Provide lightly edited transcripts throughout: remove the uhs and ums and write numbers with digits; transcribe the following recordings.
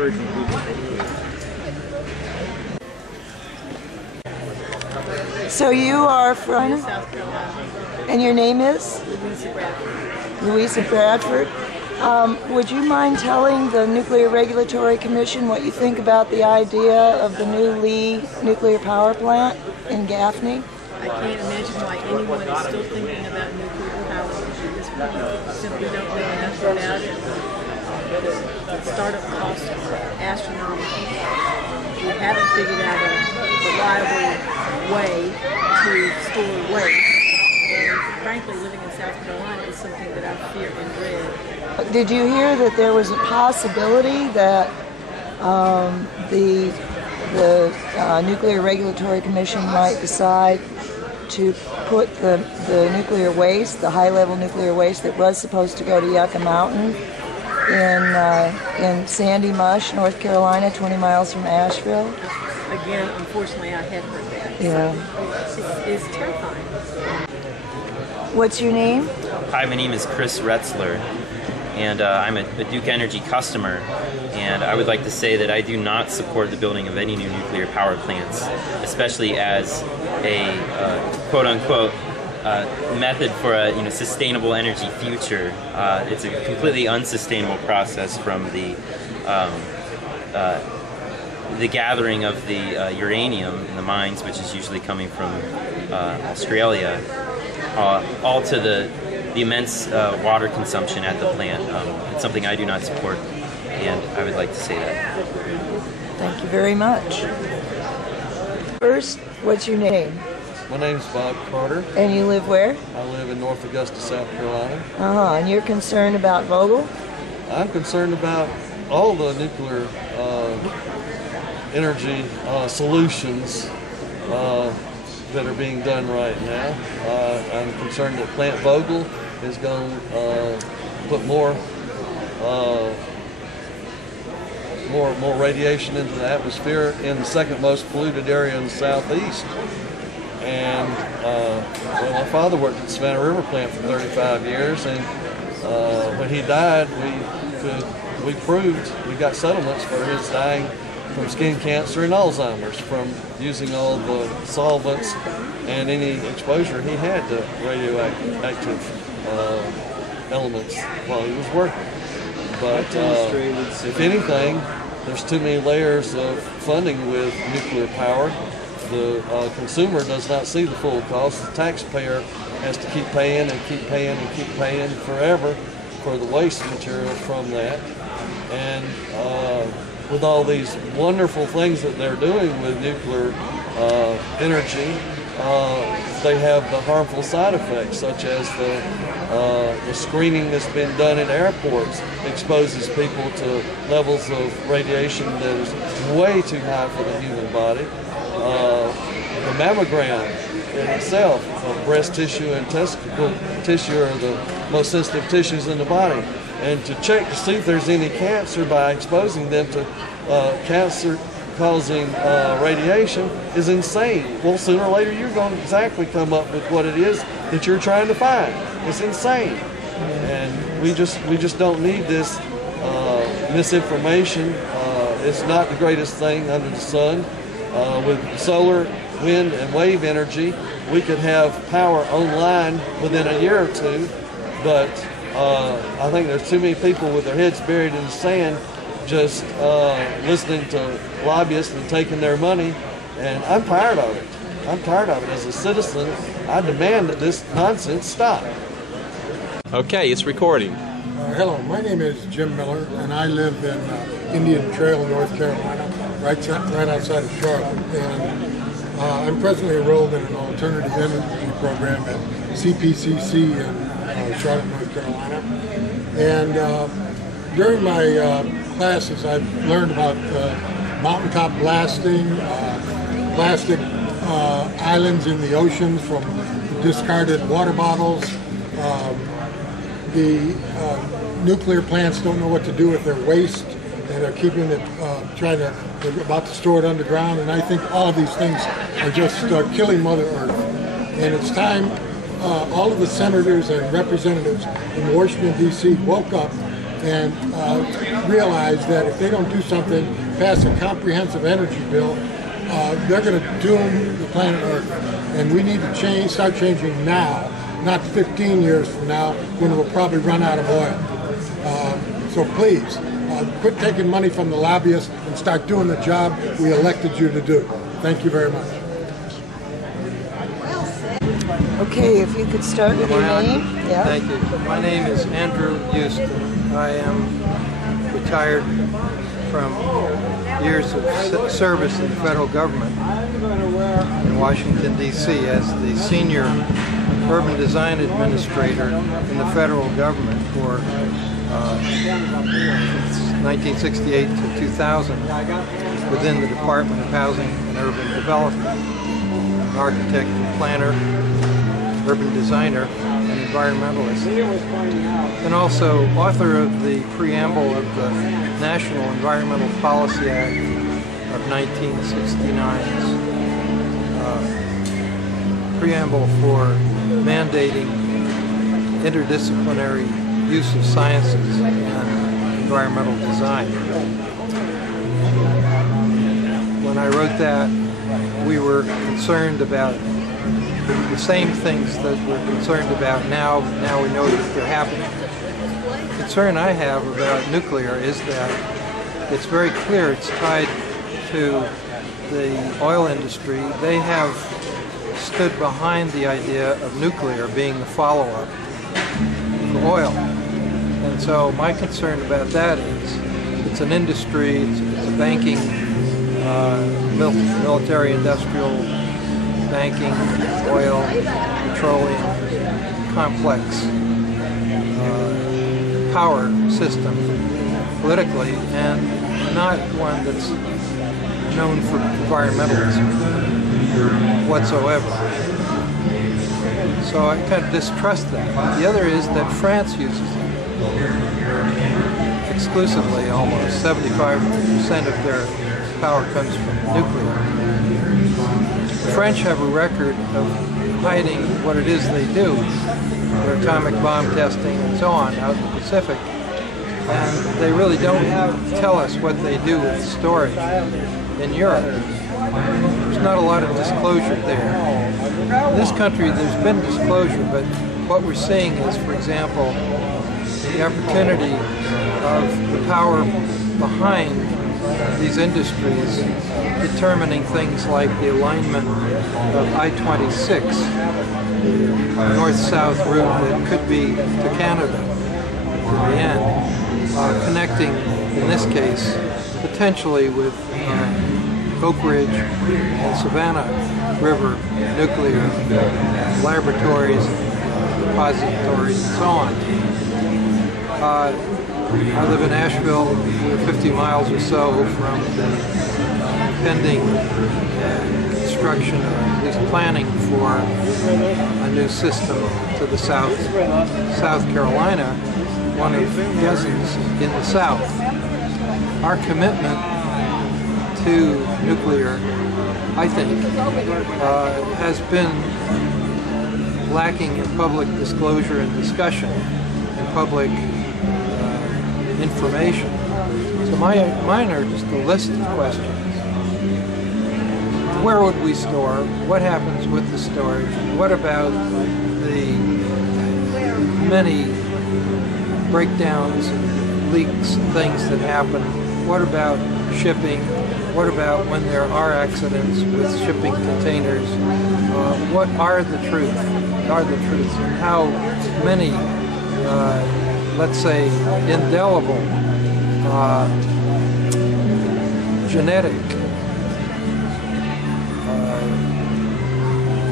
encouraging people to do it. So you are from South Carolina. And your name is? Louisa Bradford. Louisa Bradford. Would you mind telling the Nuclear Regulatory Commission what you think about the idea of the new Lee nuclear power plant in Gaffney? I can't imagine why anyone is still thinking about nuclear power at this point. Simply don't know enough about it. The startup costs are astronomical. We haven't figured out a reliable way to store waste. And frankly, living in South Carolina is something that I fear and dread. Did you hear that there was a possibility that the Nuclear Regulatory Commission might decide to put the nuclear waste, the high-level nuclear waste that was supposed to go to Yucca Mountain in Sandy Mush, North Carolina, 20 miles from Asheville? Again, unfortunately, I had heard that. Yeah. So it's terrifying. What's your name? Hi, my name is Chris Retzler, and I'm a Duke Energy customer, and I would like to say that I do not support the building of any new nuclear power plants, especially as a quote-unquote method for a sustainable energy future. It's a completely unsustainable process from the gathering of the uranium in the mines, which is usually coming from Australia, all to the immense water consumption at the plant. It's something I do not support, and I would like to say that. Thank you very much. First, what's your name? My name's Bob Carter. And you live where? I live in North Augusta, South Carolina. And you're concerned about Vogtle? I'm concerned about all the nuclear energy solutions that are being done right now. I'm concerned that Plant Vogtle is going to put more radiation into the atmosphere in the second most polluted area in the southeast. And well, my father worked at the Savannah River plant for 35 years, and when he died, we got settlements for his dying from skin cancer and Alzheimer's from using all the solvents and any exposure he had to radioactive elements while he was working. But if anything, there's too many layers of funding with nuclear power. The consumer does not see the full cost. The taxpayer has to keep paying and keep paying and keep paying forever for the waste material from that. And with all these wonderful things that they're doing with nuclear energy, they have the harmful side effects, such as the screening that's been done in airports exposes people to levels of radiation that is way too high for the human body. The mammogram in itself, breast tissue and testicle tissue are the most sensitive tissues in the body. And to check to see if there's any cancer by exposing them to cancer-causing radiation is insane. Well, sooner or later you're going to exactly come up with what it is that you're trying to find. It's insane. And we just don't need this misinformation. It's not the greatest thing under the sun. With solar, wind, and wave energy, we could have power online within a year or two, but I think there's too many people with their heads buried in the sand just listening to lobbyists and taking their money, and I'm tired of it. I'm tired of it. As a citizen, I demand that this nonsense stop. Okay, it's recording. Hello, my name is Jim Miller, and I live in Indian Trail, North Carolina, right outside of Charlotte. And I'm presently enrolled in an alternative energy program at CPCC in Charlotte, North Carolina. And during my classes, I've learned about mountaintop blasting, plastic islands in the oceans from discarded water bottles. The nuclear plants don't know what to do with their waste, and they're keeping it, they're about to store it underground, and I think all of these things are just killing Mother Earth. And it's time all of the senators and representatives in Washington, D.C. woke up and realize that if they don't do something, pass a comprehensive energy bill, they're going to doom the planet Earth. And we need to start changing now, not 15 years from now when we'll probably run out of oil. So please, quit taking money from the lobbyists and start doing the job we elected you to do. Thank you very much. Okay, if you could start with your name. Yeah. Thank you. My name is Andrew Houston. I am retired from years of service in the federal government in Washington, D.C. as the senior urban design administrator in the federal government for 1968 to 2000 within the Department of Housing and Urban Development. An architect and planner, urban designer, and environmentalist, and also author of the preamble of the National Environmental Policy Act of 1969's preamble for mandating interdisciplinary use of sciences and environmental design. When I wrote that, we were concerned about the same things that we're concerned about now. Now we know that they're happening. The concern I have about nuclear is that it's very clear it's tied to the oil industry. They have stood behind the idea of nuclear being the follow-up for oil. And so my concern about that is it's an industry, it's a banking, military-industrial banking, oil, petroleum, complex power system politically, and not one that's known for environmentalism whatsoever. So I kind of distrust that. The other is that France uses it exclusively. Almost 75% of their power comes from nuclear. The French have a record of hiding what it is they do, their atomic bomb testing and so on out in the Pacific, and they really don't tell us what they do with storage in Europe. There's not a lot of disclosure there. In this country there's been disclosure, but what we're seeing is, for example, the opportunity of the power behind these industries determining things like the alignment of I-26, the north-south route that could be to Canada in the end, connecting, in this case, potentially with Oak Ridge and Savannah River nuclear laboratories, repositories, and so on. I live in Asheville. We're 50 miles or so from the pending construction, or at least planning for a new system to the South Carolina, one of dozens in the South. Our commitment to nuclear, I think, has been lacking in public disclosure and discussion and public information. So mine are just a list of questions. Where would we store? What happens with the storage? What about the many breakdowns and leaks and things that happen? What about shipping? What about when there are accidents with shipping containers? What are the truths? And how many, let's say, indelible genetic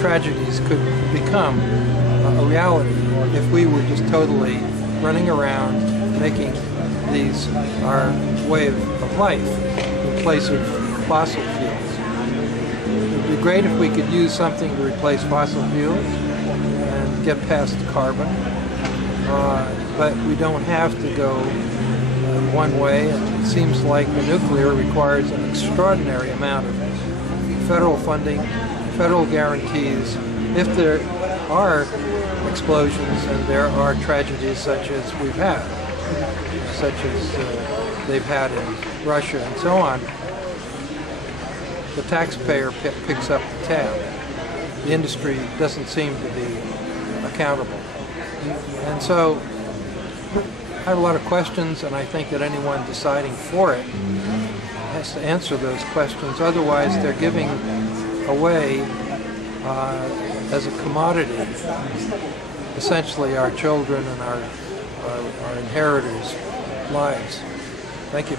tragedies could become a reality if we were just totally running around making these our way of life in place of fossil fuels. It would be great if we could use something to replace fossil fuels and get past carbon, but we don't have to go one way, and it seems like the nuclear requires an extraordinary amount of federal funding, federal guarantees. If there are explosions and there are tragedies such as we've had, such as they've had in Russia and so on, the taxpayer picks up the tab. The industry doesn't seem to be accountable. And so I have a lot of questions, and I think that anyone deciding for it has to answer those questions. Otherwise, they're giving away as a commodity essentially our children and our inheritors' lives. Thank you.